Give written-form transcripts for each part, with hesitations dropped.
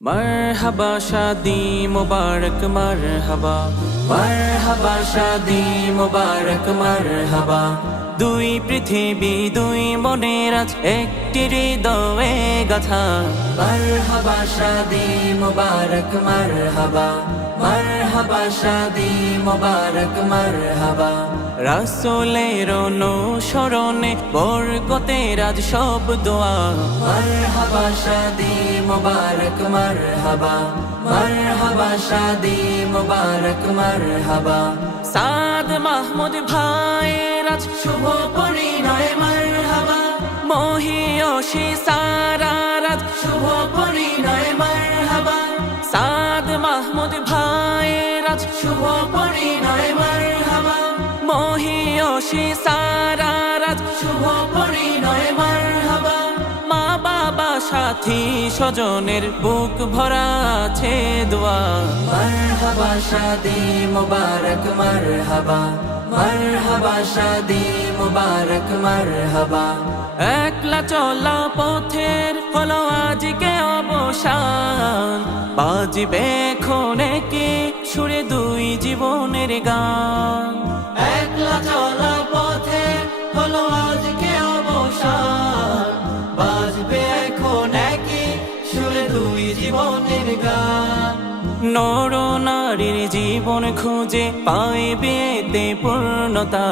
मरहबा शादी मुबारक मरहबा मरहबा शादी मुबारक मरहबा দুই পৃথিবী দুই মনের আজ একটি হৃদয়ে গাথা মরহবা শাদি মুবারক মরহবা মরহবা শাদি মুবারক মরহবা রাসূলের অনুসরণে বরকতের আজ সব দোয়া মরহবা শাদি মুবারক মরহবা মরহবা শাদি মুবারক মরহবা সাদ মাহমুদ ভাইয়ের আজ শুভ পরিণয় মরহবা মহিয়সী সারার আজ শুভ পরিণয় মরহবা সাদ মাহমুদ ভাইয়ের আজ শুভ পরিণয় মরহবা মহিয়সী সারার আজ শুভ পরিণয় মরহবা মা বাবা সাথী স্বজনের বুক ভরা আছে দোয়া মরহবা শাদি মুবারক মরহবা মরহবা শাদি মুবারক মরহবা একলা চলা পথের হলো আজকে অবসান বাজবে খনে কি সুরে দুই জীবনের গান একলা চলা পথের হলো আজকে অবসান বাজবে খনে কি সুরে দুই জীবনের গান নর নারীর জীবন খুঁজে পাইবে তে পূর্ণতা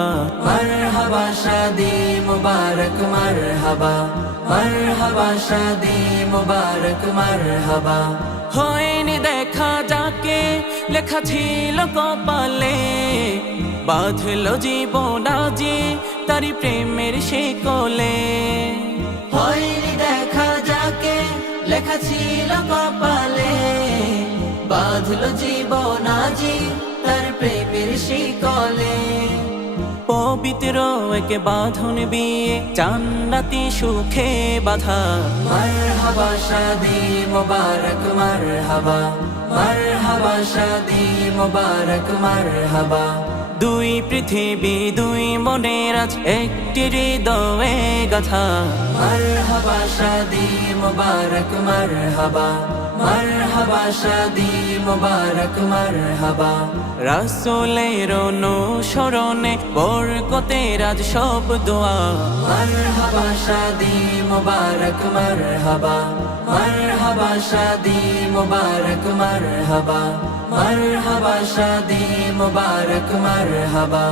মরহবা শাদি মুবারক মরহবা মরহবা শাদি মুবারক মরহবা হয়নি দেখা যাকে লেখা ছিল কপালে বাঁধলো জীবন আজি তারি প্রেমের শিকলে হয়নি দেখা যাকে লেখা ছিল কপালে বাঁধলো জীবন আজি তার প্রেমের শিকলে পবিত্র এক বাঁধন বিয়ে জান্নাতি সুখে বাঁধা মরহবা শাদি মুবারক মরহবা মরহবা শাদি মুবারক মরহবা দুই পৃথিবী দুই মনের আজ একটি হৃদয়ে গাথা মরহবা শাদি মুবারক মরহবা মরহবা শাদি মুবারক মরহবা রাসূলের অনুসরণে বরকতের আজ সব দোয়া মরহবা শাদি মুবারক মরহবা মরহবা শাদি মুবারক মরহবা মরহবা শাদি মুবারক মরহবা